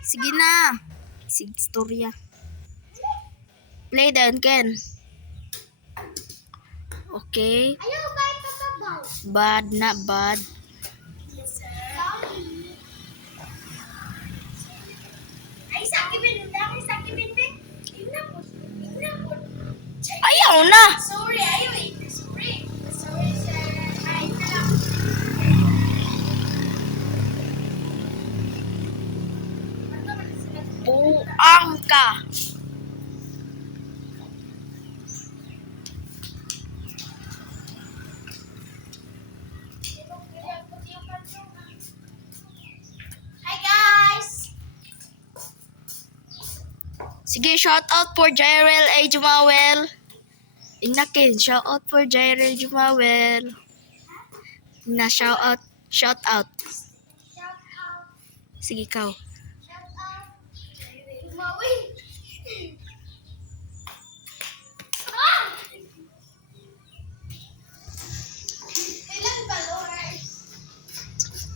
Sige na. Sige, storya. Play down, Ken. Okay. Ayaw ba ipatabaw? Bad na bad. Yes, sir. Ay, sa akin bin. Ay, sa akin bin. Inapot. Ayaw na. Sorry, ayaw eh. Sorry. Sorry, sir. Ay, na lang. Buang ka. Hi, guys! Sige, shout out for Jairel A. Jumawel. Tingnan, shout out for Jairel Jumawel. Na shout out. Shout out. Sige, ikaw.